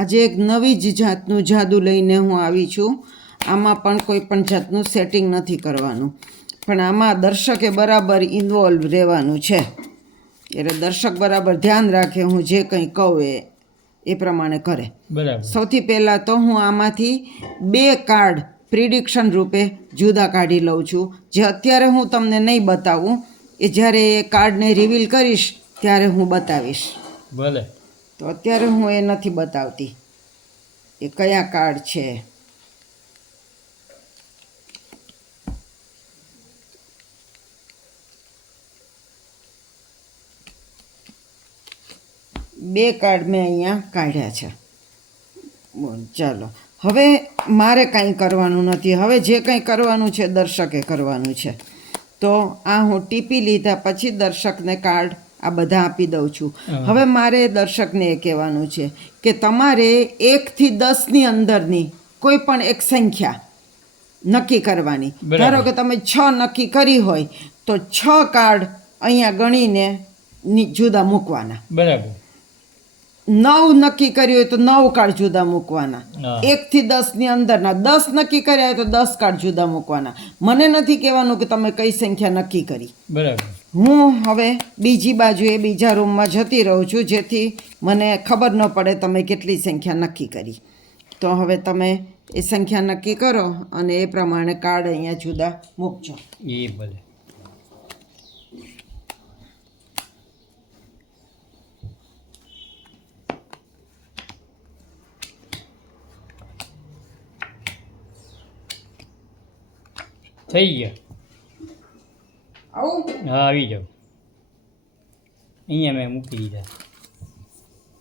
આજે એક નવી જ જાતનું જાદુ લઈને હું આવી છું. આમાં પણ કોઈ પણ જાતનું સેટિંગ નથી કરવાનું, પણ આમાં દર્શકે બરાબર ઇન્વોલ્વ રહેવાનું છે. એટલે દર્શક બરાબર ધ્યાન રાખે, હું જે કંઈ કહું એ પ્રમાણે કરે. બરાબર. સૌથી પહેલાં તો હું આમાંથી 2 કાર્ડ પ્રિડિક્શન રૂપે જુદા કાઢી લઉં છું, જે અત્યારે હું તમને નહીં બતાવું, એ જ્યારે એ કાર્ડને રિવીલ કરીશ ત્યારે હું બતાવીશ. ભલે. તો અત્યારે હું એ નથી બતાવતી એ કયા કાર્ડ છે. બે કાર્ડ મેં અહીંયા કાઢ્યા છે. બોલ, ચાલો હવે મારે કાંઈ કરવાનું નથી. હવે જે કંઈ કરવાનું છે દર્શકે કરવાનું છે. તો આ હું ટીપી લીધા પછી દર્શકને કાર્ડ આ બધા આપી દઉં છું. હવે મારે દર્શકને એ કહેવાનું છે કે તમારે 1 થી 10ની અંદરની કોઈ પણ એક સંખ્યા નક્કી કરવાની. ધારો કે તમે 6 નક્કી કરી હોય તો 6 કાર્ડ અહીંયા ગણીને જુદા મૂકવાના. બરાબર. 9 નક્કી કરી હોય તો 9 કાર્ડ જુદા મૂકવાના. 1 થી 10ની અંદરના 10 નક્કી કર્યા હોય તો 10 કાર્ડ જુદા મૂકવાના. મને નથી કહેવાનું કે તમે કઈ સંખ્યા નક્કી કરી. બરાબર. હું હવે બીજી બાજુએ બીજા રૂમમાં જતી રહું છું, જેથી મને ખબર ન પડે તમે કેટલી સંખ્યા નક્કી કરી. તો હવે તમે એ સંખ્યા નક્કી કરો અને એ પ્રમાણે કાર્ડ અહીંયા જુદા મૂકજો. એ ભલે. થઈ ગયા. આવું હા, આવી જાઓ. અહીંયા મેં મૂકી દીધા.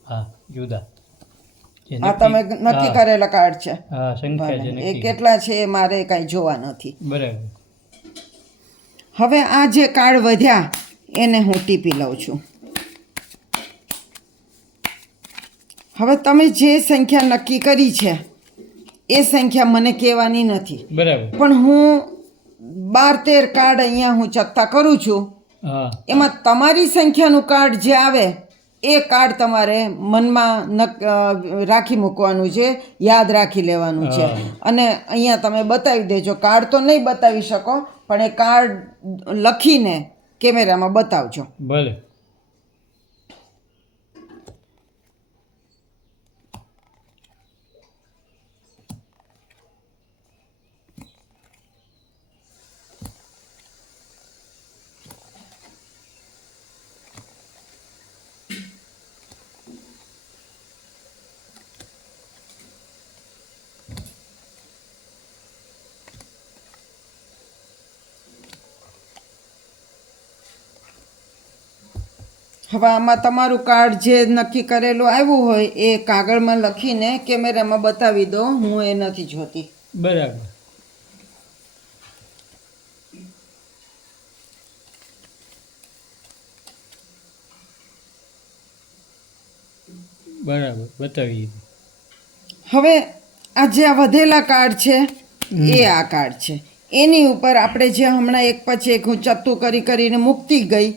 હા, જુદા. આ તમે નક્કી કરેલા કાર્ડ છે. હા, સંખ્યા છે એ નક્કી. કેટલા છે એ મારે કાંઈ જોવા નથી. બરાબર. હવે આ જે કાર્ડ વધ્યા એને હું ટીપી લઉં છું. હવે તમે જે સંખ્યા નક્કી કરી છે એ સંખ્યા મને કહેવાની નથી, બરાબર. પણ હું 12-13 કાર્ડ અહીંયા હું ચત્તા કરું છું. હા. એમાં તમારી સંખ્યાનું કાર્ડ જે આવે એ કાર્ડ તમારે મનમાં રાખી મૂકવાનું છે, યાદ રાખી લેવાનું છે. અને અહીંયા તમે બતાવી દેજો. કાર્ડ તો નહીં બતાવી શકો, પણ એ કાર્ડ લખીને કેમેરામાં બતાવજો. ભલે. હવે આમાં તમારું કાર્ડ જે નક્કી કરેલું આવ્યું હોય એ કાગળમાં લખીને કેમેરામાં બતાવી દો. હું એ નથી જોતી. બરાબર. બરાબર, બતાવી દીધું. હવે આ જે આ વધેલા કાર્ડ છે એ આ કાર્ડ છે. એની ઉપર આપણે જે હમણાં એક પછી એક હું ચત્તું કરીને મૂકતી ગઈ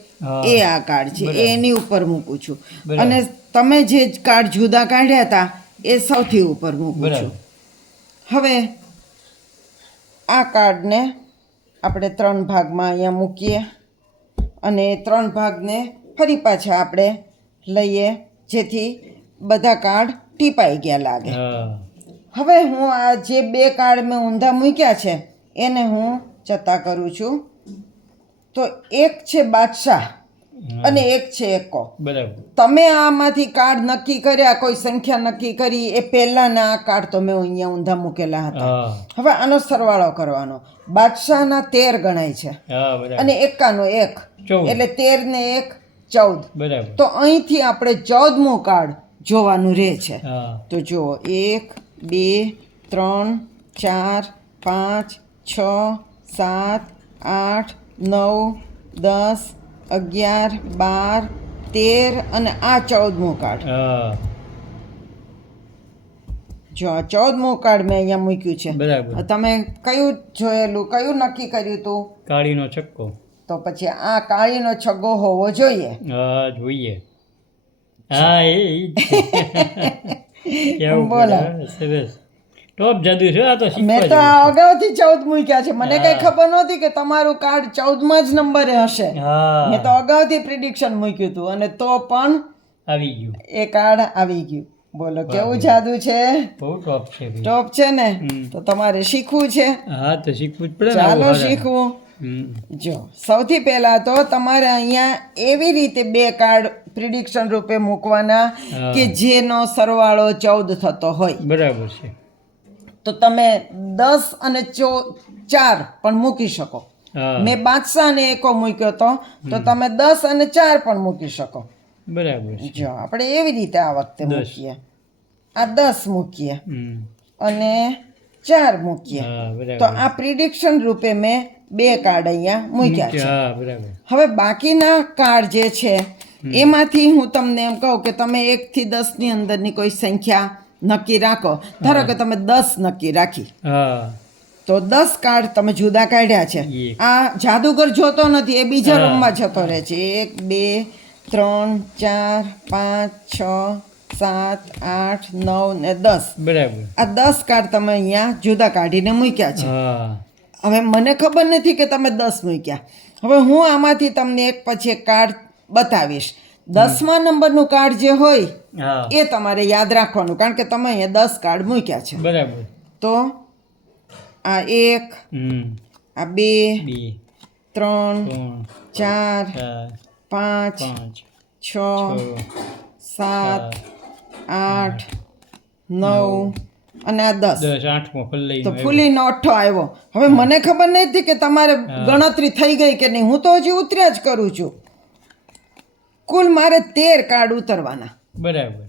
એ આ કાર્ડ છે. એ એની ઉપર મૂકું છું. અને તમે જે કાર્ડ જુદા કાઢ્યા હતા એ સૌથી ઉપર મૂકું છું. હવે આ કાર્ડને આપણે 3 ભાગમાં અહીંયા મૂકીએ અને 3 ભાગને ફરી પાછા આપણે લઈએ, જેથી બધા કાર્ડ ટીપાઈ ગયા લાગે. હવે હું આ જે 2 કાર્ડ મેં ઊંધા મૂક્યા છે એને હું ચત્તા કરું છું. તો એક છે બાદશાહ અને એક છે એકો. બરાબર. તમે આમાંથી કાર્ડ નક્કી કર્યા, કોઈ સંખ્યા નક્કી કરી, એ પહેલાના આ કાર્ડ તો મેં અહીંયા ઊંધા મૂકેલા હતા. હવે આનો સરવાળો કરવાનો. બાદશાહના 13 ગણાય છે અને એકાનો 1, એટલે 13 ને 1 14. બરાબર. તો અહીંથી આપણે 14મું કાર્ડ જોવાનું રહે છે. તો જુઓ 1 2 3 4 5 6 7 8 9 10 11 12 13 અને આ 14મું કાર્ડ. જો આ 14મું કાર્ડ મેં અહીંયા મૂક્યું છે. બરાબર. તમે કયું જોયેલું, કયું નક્કી કર્યું હતું? કાળીનો છક્કો. તો પછી આ કાળીનો છગ્ગો હોવો જોઈએ. હા, જોઈએ. હા, કેવું બોલો. પડે, સરસ ટોપ જાદુ છે આ તો શીખવા મેં તો જેવું આ અગાઉથી 14 મૂક્યા છે મને કઈ હા. ખબર નહોતી કે તમારું કાર્ડ 14માં જ નંબરે હશે છે. હા મેં તો અગાઉથી પ્રિડિક્શન મૂક્યું હતું અને તો પણ આવી ગયું, એ કાર્ડ આવી ગયું બોલો વાહ, કેવું વાહ. જાદુ છે બહુ ટોપ છે ભાઈ. ટોપ છે ને હમ. તો તમારે શીખવું છે હા તો શીખવું જ પડે ને આવું ચાલો હારા. શીખવું હમ. જો સૌથી પહેલા તો તમારે અહીંયા એવી રીતે બે કાર્ડ પ્રિડિક્શન રૂપે મૂકવાના હા. કે જેનો સરવાળો 14 થતો હોય બરાબર છે. તો તમે 10 અને 4 પણ મૂકી શકો હા મેં બાદશાહ અને એકો મૂક્યો તો તમે 10 અને 4 પણ મૂકી શકો બરાબર છે. જો આપણે એવી રીતે આ વખતે 10. મૂકીએ આ 10 મૂકીએ હમ. અને 4 મૂકીએ હા તો બરાબર. આ પ્રિડિક્શન રૂપે મેં બે કાર્ડ અહીંયા મૂક્યા છે હા બરાબર. હવે બાકીના કાર્ડ જે છે એમાંથી હું તમને એમ કહું કે તમે 1 થી 10 ની અંદરની કોઈ સંખ્યા નક્કી રાખો ધારો કે તમે 10 નક્કી રાખી હા તો 10 કાર્ડ તમે જુદા કાઢ્યા છે એ. આ જાદુગર જોતો નથી એ બીજા હા. રૂમમાં જતો રહે છે 1 2 3 4 5 6 7 8 9 ને 10 બરાબર. આ 10 કાર્ડ તમે અહીંયા જુદા કાઢીને મૂક્યા છે હા હવે મને ખબર નથી કે તમે 10 મૂક્યા હવે હું આમાંથી તમને એક પછી એક કાર્ડ બતાવીશ 10મા નંબરનું કાર્ડ જે હોય હા એ તમારે યાદ રાખવાનું કારણ કે તમે અહીંયા 10 કાર્ડ મૂક્યા છે બરાબર. તો આ 1 હમ. આ 2 2 3 3 4 4 5 5 6 6 7 8 9 અને આ 10 10 8મો ફલ્લાઈ તો ફૂલીનો 8 આવ્યો હવે મને ખબર નથી કે તમારે ગણતરી થઈ ગઈ કે નહીં હું તો હજી ઉતર્યા જ કરું છું કુલ મારે 13 કાર્ડ ઉતરવાના બરાબર.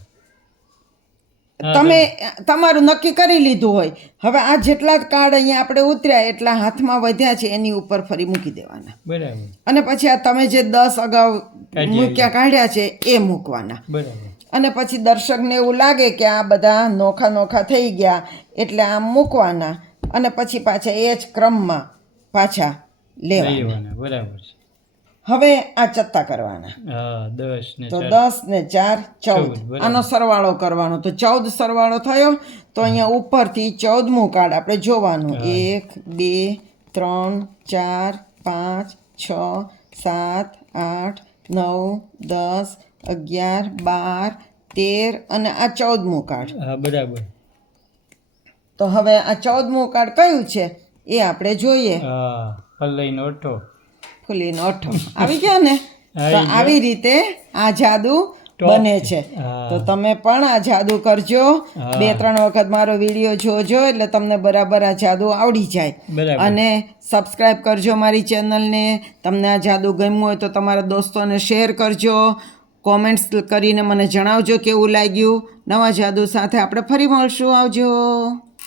હા, તમે તમારું નક્કી કરી લીધું હોય હવે આ જેટલા કાર્ડ અહીંયા આપણે ઉતર્યા એટલા હાથમાં વધ્યા છે એની ઉપર ફરી મૂકી દેવાના બરાબર. અને પછી આ તમે જે 10 અગાઉ કાઢ્યા. કાઢ્યા છે એ મૂકવાના બરાબર. અને પછી દર્શકને એવું લાગે કે આ બધા નોખા નોખા થઈ ગયા એટલે આમ મૂકવાના અને પછી પાછા એ જ ક્રમમાં પાછા લેવાના લેવાના બરાબર છે. હવે આ ચત્તા કરવાના હા 10 ને તો 4 10 ને 4 14 બરાબર. આનો સરવાળો કરવાનો તો 14 સરવાળો થયો તો અહીંયા ઉપરથી 14મું કાર્ડ આપણે જોવાનું 1 2 3 4 5 6 7 8 9 10 11 12 13 અને આ 14મું કાર્ડ હા બરાબર. તો હવે આ 14મું કાર્ડ કયું છે એ આપણે જોઈએ હા ફલ્લાઈનો ઓઠો. ફૂલીનો 8 આવી ગયા ને તો આવી ગયા. આવી રીતે આ જાદુ ટોપ બને છે હા. તો તમે પણ આ જાદુ કરજો હા. 2-3 વખત મારો વિડીયો જોજો એટલે તમને બરાબર આ જાદુ આવડી જાય બરાબર. અને સબસ્ક્રાઈબ કરજો મારી ચેનલને તમને આ જાદુ ગમ્યું હોય તો તમારા દોસ્તોને શેર કરજો કોમેન્ટ્સ કરીને મને જણાવજો કેવું લાગ્યું નવા જાદુ સાથે આપણે ફરી મળશું આવજો